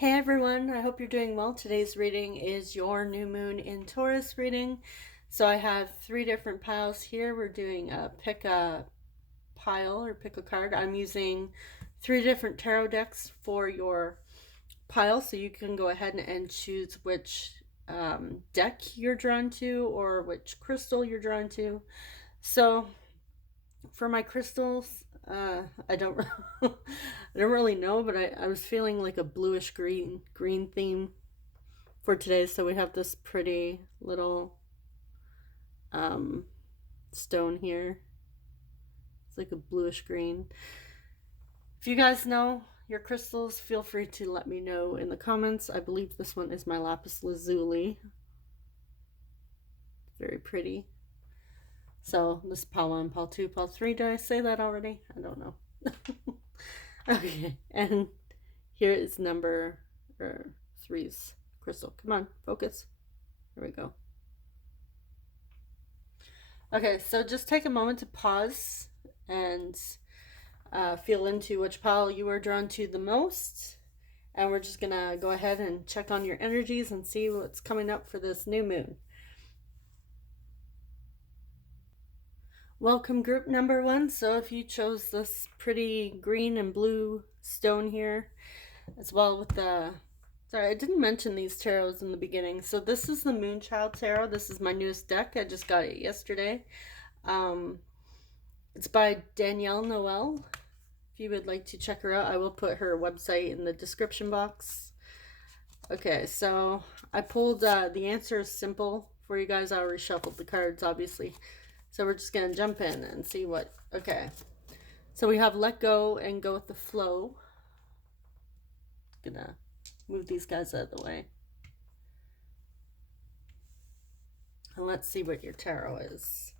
Hey everyone, I hope you're doing well. Today's reading is your new moon in Taurus reading. So I have three different piles here. We're doing a pick a pile or pick a card. I'm using three different tarot decks for your pile, so you can go ahead and choose which deck you're drawn to or which crystal you're drawn to. So for my crystals, I don't I don't really know, but I was feeling like a bluish green theme for today. So we have this pretty little um, stone here. It's like a bluish green. If you guys know your crystals, feel free to let me know in the comments. I believe this one is my lapis lazuli. Very pretty. So this is pile 1, pile 2, pile 3. Did I say that already? I don't know. Okay, and here is number 3's crystal. Come on, focus. Here we go. Okay, so just take a moment to pause and feel into which pile you are drawn to the most. And we're just going to go ahead and check on your energies and see what's coming up for this new moon. Welcome group number 1. So if you chose this pretty green and blue stone here, as well with the... Sorry, I didn't mention these tarots in the beginning. So this is the Moonchild Tarot. This is my newest deck. I just got it yesterday. It's by Danielle Noel. If you would like to check her out, I will put her website in the description box. Okay, so I pulled the answer is simple for you guys. I already shuffled the cards, obviously. So we're just going to jump in and see what... Okay, so we have let go and go with the flow. Gonna move these guys out of the way. And let's see what your tarot is.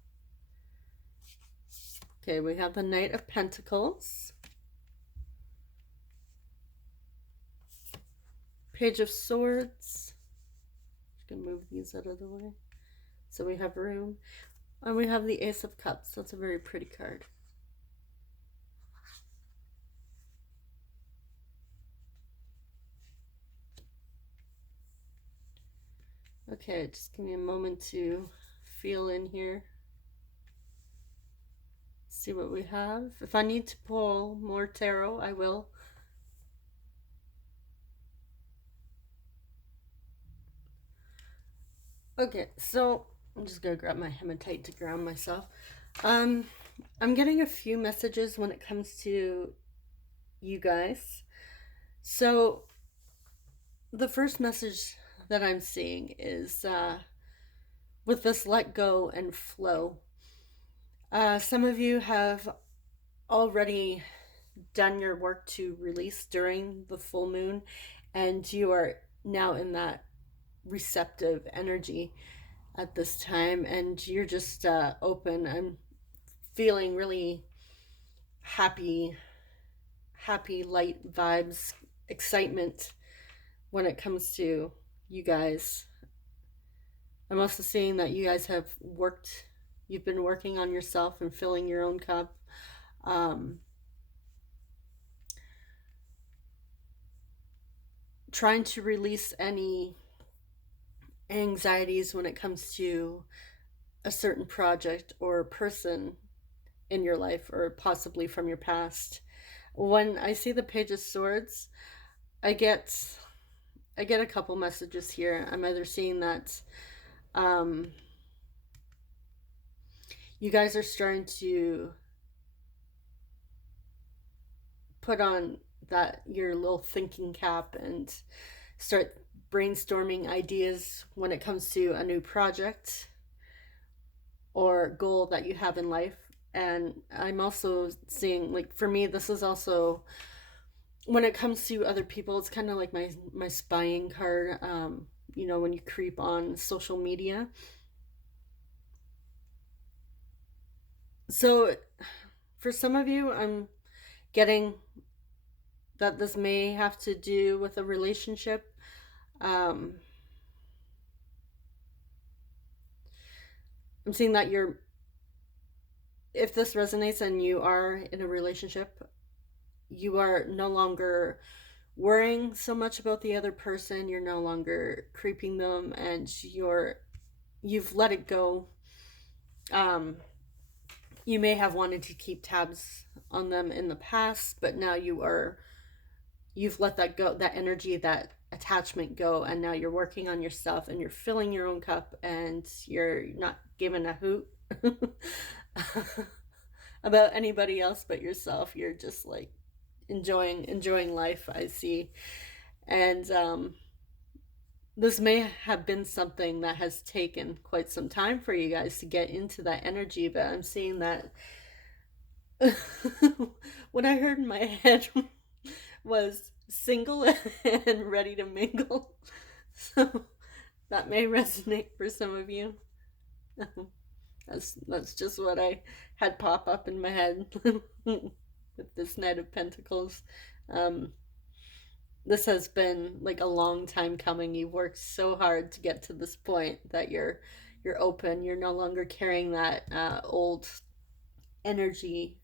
Okay, we have the Knight of Pentacles. Page of Swords. Just gonna move these out of the way so we have room. And we have the Ace of Cups. That's a very pretty card. Okay, just give me a moment to feel in here. See what we have. If I need to pull more tarot, I will. Okay, so I'm just gonna grab my hematite to ground myself. I'm getting a few messages when it comes to you guys. So the first message that I'm seeing is with this let go and flow. Some of you have already done your work to release during the full moon, and you are now in that receptive energy at this time, and you're just open. I'm feeling really happy light vibes, excitement when it comes to you guys. I'm also seeing that you guys have you've been working on yourself and filling your own cup. Trying to release any anxieties when it comes to a certain project or person in your life, or possibly from your past. When I see the Page of Swords, I get a couple messages here. I'm either seeing that you guys are starting to put on that your little thinking cap and start brainstorming ideas when it comes to a new project or goal that you have in life. And I'm also seeing, like, for me, this is also when it comes to other people, it's kind of like my spying card. You know, when you creep on social media. So for some of you, I'm getting that this may have to do with a relationship. I'm seeing that if this resonates and you are in a relationship, you are no longer worrying so much about the other person. You're no longer creeping them, and you've let it go. You may have wanted to keep tabs on them in the past, but now you've let that go, that energy, that attachment go, and now you're working on yourself and you're filling your own cup, and you're not giving a hoot about anybody else but yourself. You're just like enjoying life, I see. And this may have been something that has taken quite some time for you guys to get into that energy, but I'm seeing that what I heard in my head was single and ready to mingle. So that may resonate for some of you. That's just what I had pop up in my head with this Knight of Pentacles. This has been like a long time coming. You've worked so hard to get to this point that you're open. You're no longer carrying that old energy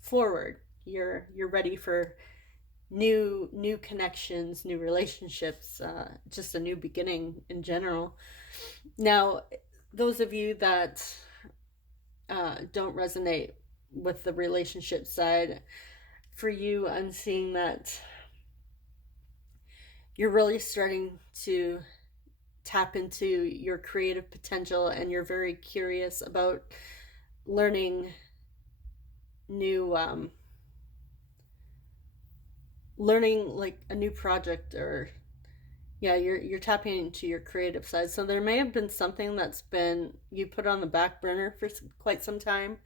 forward. You're ready for new connections, new relationships, just a new beginning in general. Now, those of you that don't resonate with the relationship side, for you, I'm seeing that you're really starting to tap into your creative potential, and you're very curious about learning new learning like a new project, or yeah, you're tapping into your creative side. So there may have been something that's been you put on the back burner for quite some time,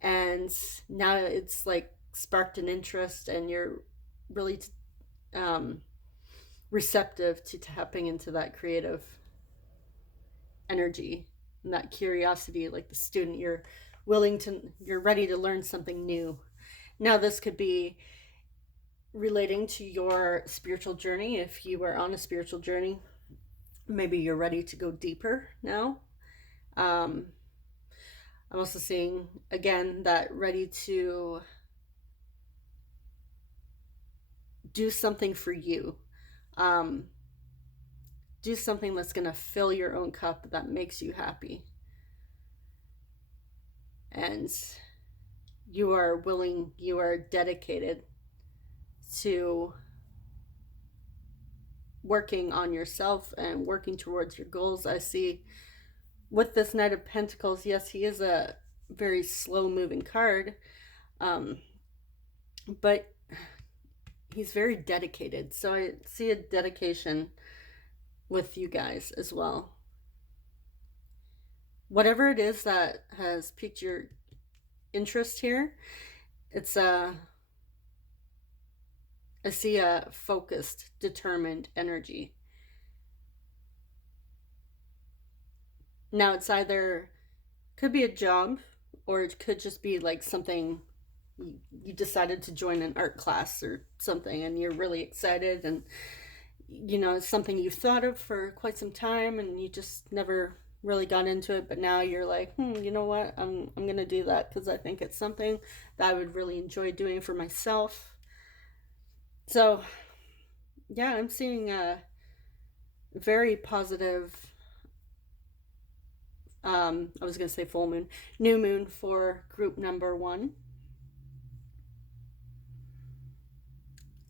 and now it's like sparked an interest, and you're really receptive to tapping into that creative energy and that curiosity. Like the student, you're ready to learn something new. Now this could be relating to your spiritual journey. If you are on a spiritual journey, maybe you're ready to go deeper now. I'm also seeing again that ready to do something for you. Do something that's going to fill your own cup, that makes you happy. And you are willing, you are dedicated to working on yourself and working towards your goals. I see with this Knight of Pentacles, yes, he is a very slow moving card, but he's very dedicated. So I see a dedication with you guys as well. Whatever it is that has piqued your interest here, it's I see a focused, determined energy. Now it's either could be a job, or it could just be like something you decided to join an art class or something, and you're really excited, and you know it's something you've thought of for quite some time and you just never really got into it, but now you're like, you know what, I'm gonna do that because I think it's something that I would really enjoy doing for myself. So yeah, I'm seeing a very positive I was gonna say full moon, new moon for group number 1.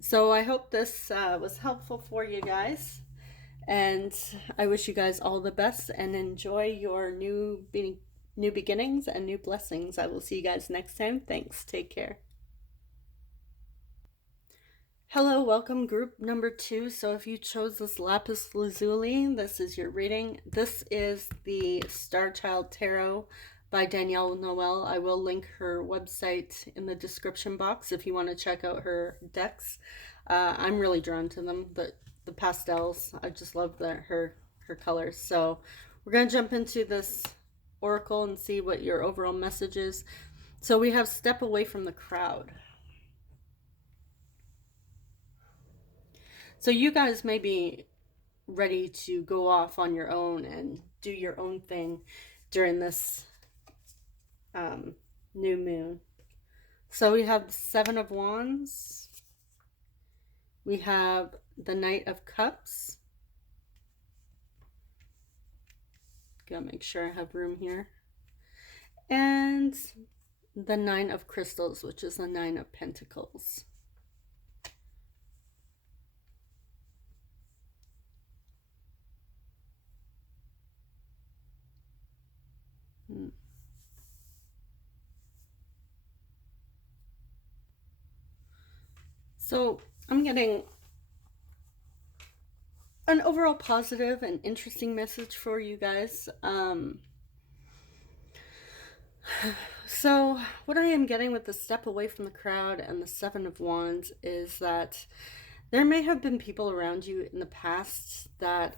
So I hope this was helpful for you guys, and I wish you guys all the best and enjoy your new beginnings and new blessings. I will see you guys next time. Thanks. Take care. Hello, welcome group number 2. So if you chose this lapis lazuli, this is your reading. This is the Star Child Tarot by Danielle Noel. I will link her website in the description box if you want to check out her decks. I'm really drawn to them, the pastels. I just love her colors. So we're going to jump into this oracle and see what your overall message is. So we have step away from the crowd. So you guys may be ready to go off on your own and do your own thing during this new moon. So we have the 7 of Wands, We have the Knight of Cups. Gotta make sure I have room here. And the Nine of Crystals, which is the Nine of Pentacles. So I'm getting an overall positive and interesting message for you guys. So what I am getting with the step away from the crowd and the Seven of Wands is that there may have been people around you in the past that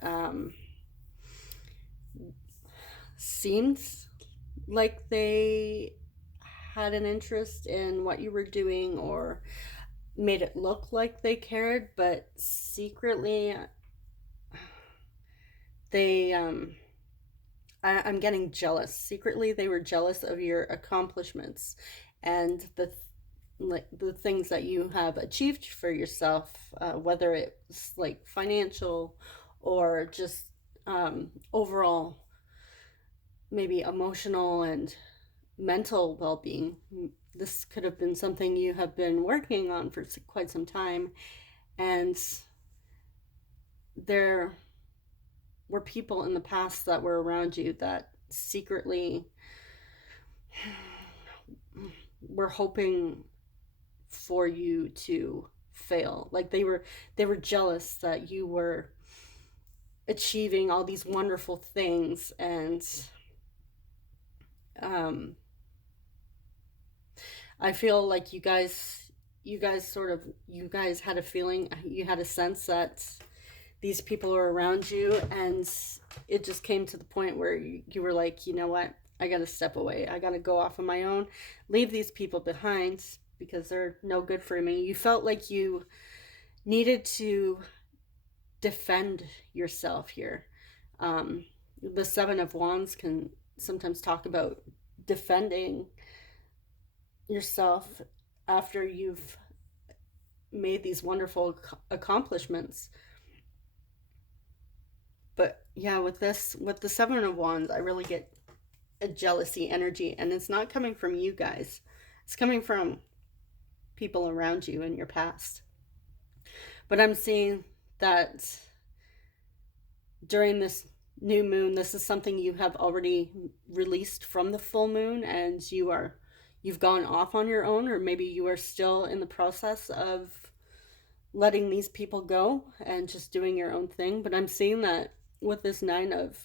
seemed like they had an interest in what you were doing or made it look like they cared, but secretly they I'm getting jealous. Secretly they were jealous of your accomplishments and the things that you have achieved for yourself, whether it's like financial or just overall maybe emotional and mental well-being. This could have been something you have been working on for quite some time, and there were people in the past that were around you that secretly were hoping for you to fail. Like they were jealous that you were achieving all these wonderful things, and I feel like you guys had a feeling, you had a sense that these people are around you, and it just came to the point where you were like, you know what, I gotta step away, I gotta go off on my own, leave these people behind because they're no good for me. You felt like you needed to defend yourself here. The Seven of Wands can sometimes talk about defending yourself after you've made these wonderful accomplishments. But yeah, with the Seven of Wands, I really get a jealousy energy, and it's not coming from you guys. It's coming from people around you in your past. But I'm seeing that during this new moon, this is something you have already released from the full moon, and you've gone off on your own, or maybe you are still in the process of letting these people go and just doing your own thing. But I'm seeing that with this nine of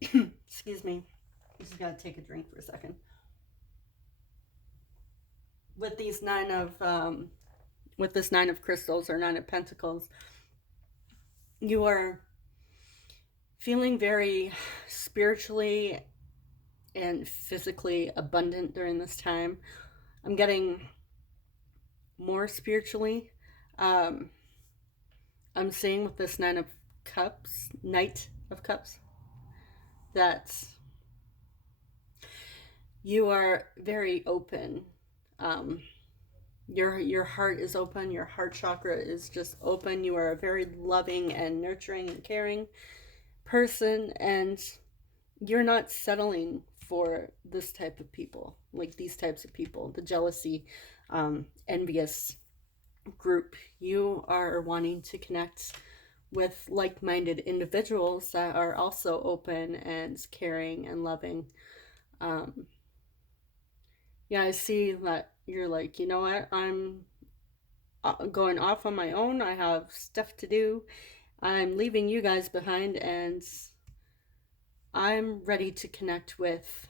excuse me, I just gotta take a drink for a second. With these with this Nine of Crystals or Nine of Pentacles, you are feeling very spiritually and physically abundant during this time. I'm getting more spiritually. I'm seeing with this Knight of Cups, that you are very open. Your heart is open. Your heart chakra is just open. You are a very loving and nurturing and caring person, and you're not settling for this type of people, like these types of people, the jealousy, envious group. You are wanting to connect with like-minded individuals that are also open and caring and loving. Yeah, I see that you're like, you know what, I'm going off on my own, I have stuff to do, I'm leaving you guys behind, and I'm ready to connect with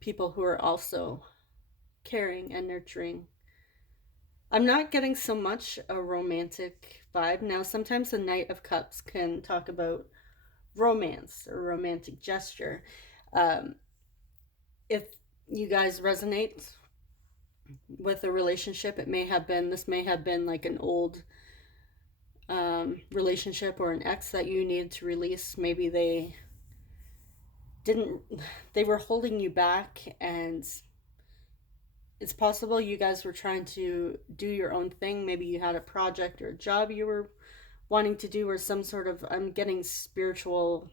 people who are also caring and nurturing. I'm not getting so much a romantic vibe. Now, sometimes the Knight of Cups can talk about romance or romantic gesture. If you guys resonate with a relationship, this may have been like an old relationship or an ex that you needed to release. Maybe they were holding you back, and it's possible you guys were trying to do your own thing. Maybe you had a project or a job you were wanting to do, or some sort of, I'm getting spiritual,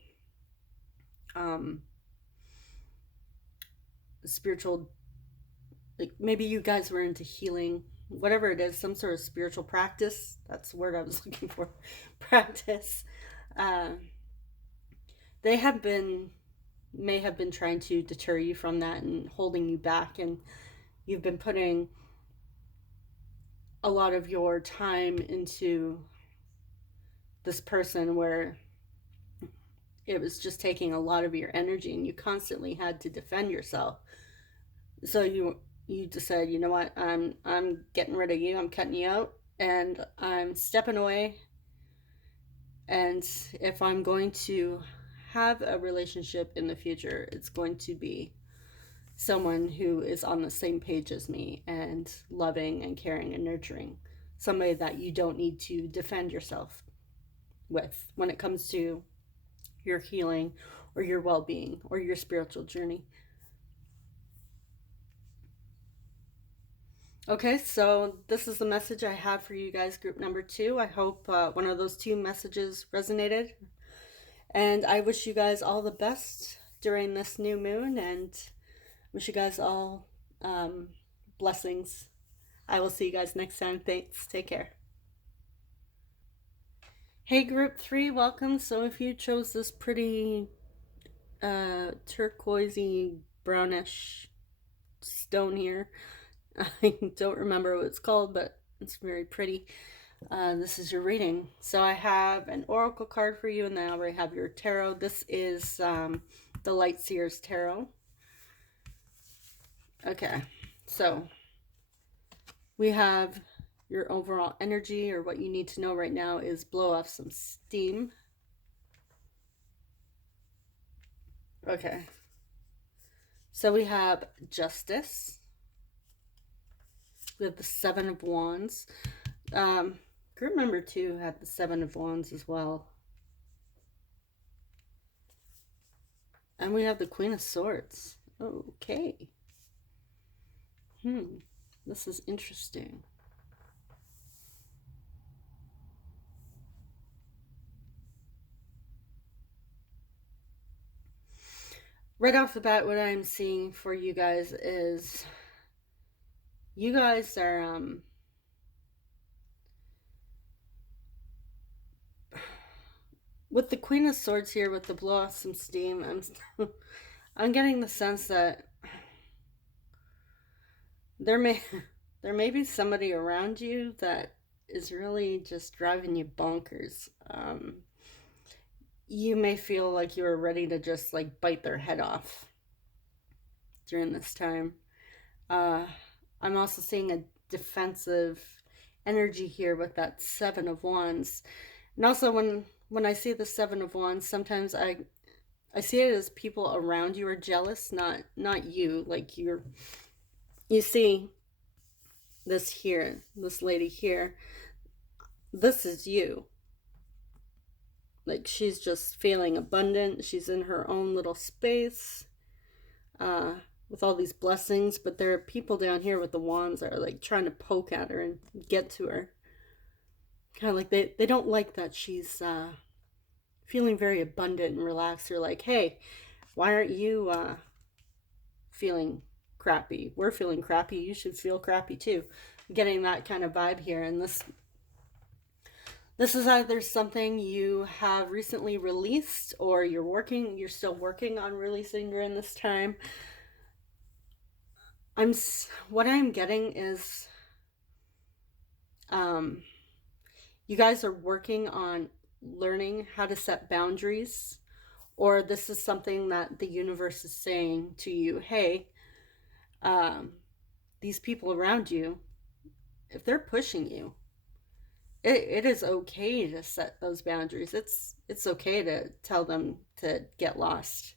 um, spiritual, like maybe you guys were into healing, whatever it is, some sort of spiritual practice. That's the word I was looking for. Practice. Uh, they have been, may have been trying to deter you from that and holding you back, and you've been putting a lot of your time into this person where it was just taking a lot of your energy and you constantly had to defend yourself. So you decided, you know what, I'm getting rid of you, I'm cutting you out, and I'm stepping away. And if I'm going to have a relationship in the future, it's going to be someone who is on the same page as me and loving and caring and nurturing. Somebody that you don't need to defend yourself with when it comes to your healing or your well being or your spiritual journey. Okay, so this is the message I have for you guys, group number 2. I hope one of those 2 messages resonated. And I wish you guys all the best during this new moon, and wish you guys all blessings. I will see you guys next time. Thanks. Take care. Hey, group 3, welcome. So if you chose this pretty turquoisey brownish stone here, I don't remember what it's called, but it's very pretty. This is your reading. So I have an oracle card for you, and then I already have your tarot. This is the Light Seers tarot. Okay, so we have your overall energy, or what you need to know right now is blow off some steam. Okay, so we have Justice. We have the 7 of Wands. Group number 2 had the 7 of Wands as well. And we have the Queen of Swords. Okay. This is interesting. Right off the bat, what I'm seeing for you guys is you guys are with the Queen of Swords here, with the blow off some steam, I'm getting the sense that there may be somebody around you that is really just driving you bonkers. You may feel like you're ready to just like bite their head off during this time. I'm also seeing a defensive energy here with that 7 of Wands. And also when I see the 7 of Wands, sometimes I see it as people around you are jealous, not you. Like you see this here, this lady here. This is you. Like she's just feeling abundant. She's in her own little space with all these blessings. But there are people down here with the wands that are like trying to poke at her and get to her. Kind of like they don't like that she's feeling very abundant and relaxed. They're like, hey, why aren't you feeling crappy? We're feeling crappy. You should feel crappy too. I'm getting that kind of vibe here. And this is either something you have recently released or you're still working on releasing during this time. What I'm getting is you guys are working on learning how to set boundaries, or this is something that the universe is saying to you, hey, these people around you, if they're pushing you, it is okay to set those boundaries. It's okay to tell them to get lost.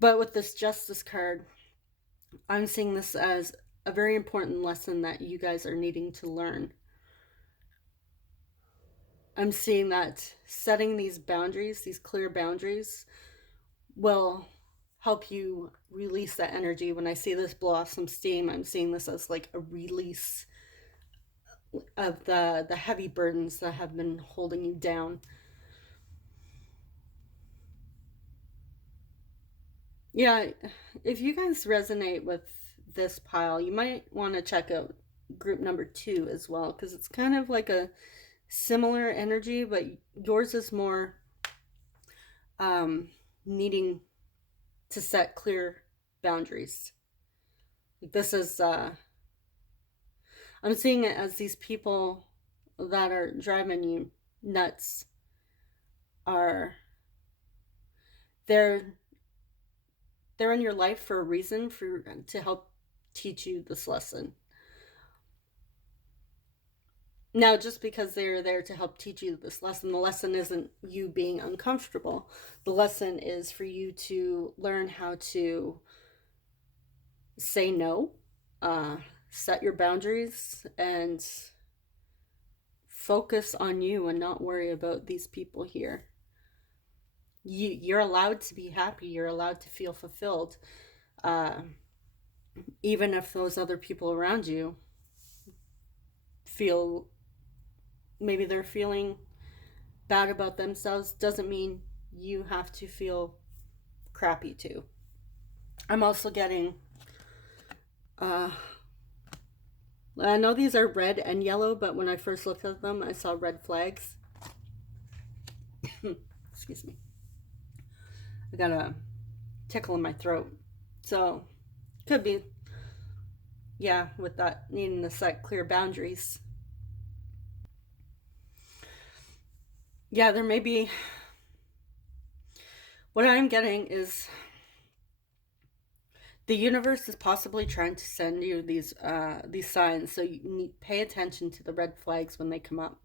But with this Justice card, I'm seeing this as a very important lesson that you guys are needing to learn. I'm seeing that setting these boundaries, these clear boundaries, will help you release that energy. When I see this blow off some steam, I'm seeing this as like a release of the heavy burdens that have been holding you down. Yeah, if you guys resonate with this pile, you might want to check out group number 2 as well, because it's kind of like a similar energy, but yours is more needing to set clear boundaries. This is I'm seeing it as these people that are driving you nuts are they're in your life for a reason, for to help teach you this lesson. Now, just because they're there to help teach you this lesson, the lesson isn't you being uncomfortable. The lesson is for you to learn how to say no, set your boundaries, and focus on you and not worry about these people here. You're allowed to be happy. You're allowed to feel fulfilled. Even if those other people around you feel, maybe they're feeling bad about themselves, doesn't mean you have to feel crappy too. I'm also getting I know these are red and yellow, but when I first looked at them, I saw red flags. Excuse me. I got a tickle in my throat. So, could be, yeah, with that needing to set clear boundaries. Yeah, there may be, what I'm getting is the universe is possibly trying to send you these signs, so you need pay attention to the red flags when they come up.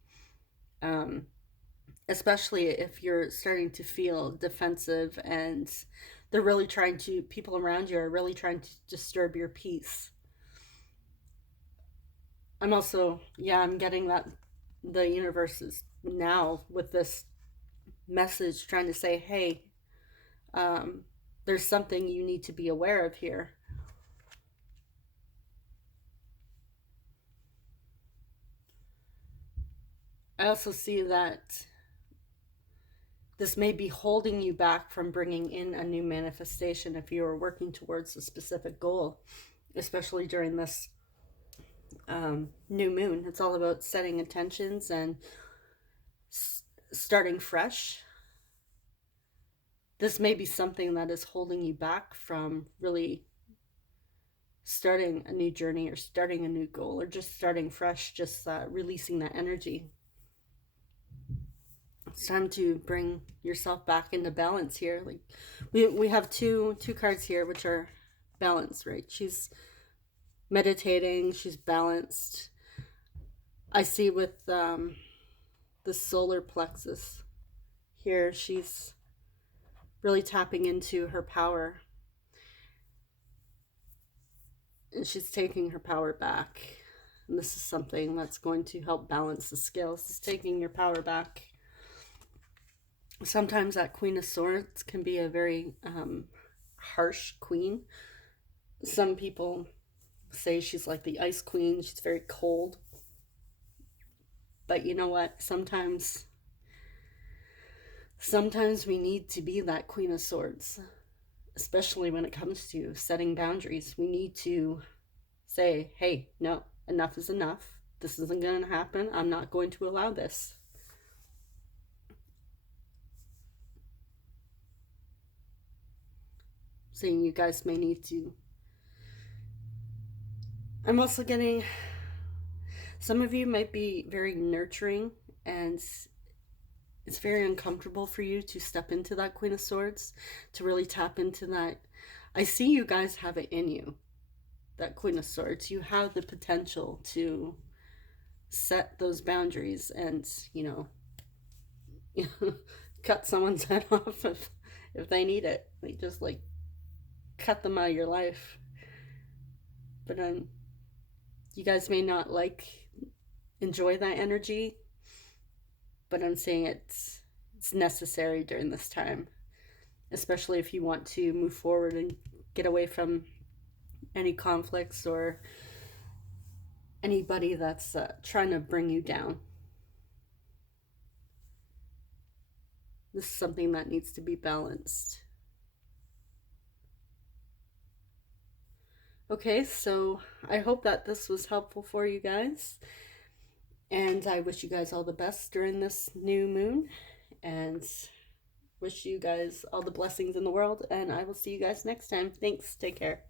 Especially if you're starting to feel defensive and they're really trying to, people around you are really trying to disturb your peace. I'm also, yeah, I'm getting that the universe is now with this message trying to say, hey, there's something you need to be aware of here. I also see that this may be holding you back from bringing in a new manifestation if you are working towards a specific goal, especially during this new moon. It's all about setting intentions and starting fresh. This may be something that is holding you back from really starting a new journey or starting a new goal or just starting fresh, just releasing that energy. It's time to bring yourself back into balance here. Like we have two cards here, which are balance, right? She's meditating, she's balanced. I see with the solar plexus here, she's really tapping into her power. And she's taking her power back. And this is something that's going to help balance the scales, is taking your power back. Sometimes that Queen of Swords can be a very harsh queen. Some people say she's like the Ice Queen. She's very cold. But you know what? Sometimes we need to be that Queen of Swords, especially when it comes to setting boundaries. We need to say, hey, no, enough is enough. This isn't going to happen. I'm not going to allow this. Saying you guys may need to. I'm also getting, some of you might be very nurturing, and it's very uncomfortable for you to step into that Queen of Swords, to really tap into that. I see you guys have it in you, that Queen of Swords. You have the potential to set those boundaries and, cut someone's head off if they need it. Like, just like cut them out of your life. But you guys may not enjoy that energy, but I'm saying it's necessary during this time. especially if you want to move forward and get away from any conflicts or anybody that's trying to bring you down. This is something that needs to be balanced. Okay, so I hope that this was helpful for you guys. And I wish you guys all the best during this new moon. And wish you guys all the blessings in the world. And I will see you guys next time. Thanks. Take care.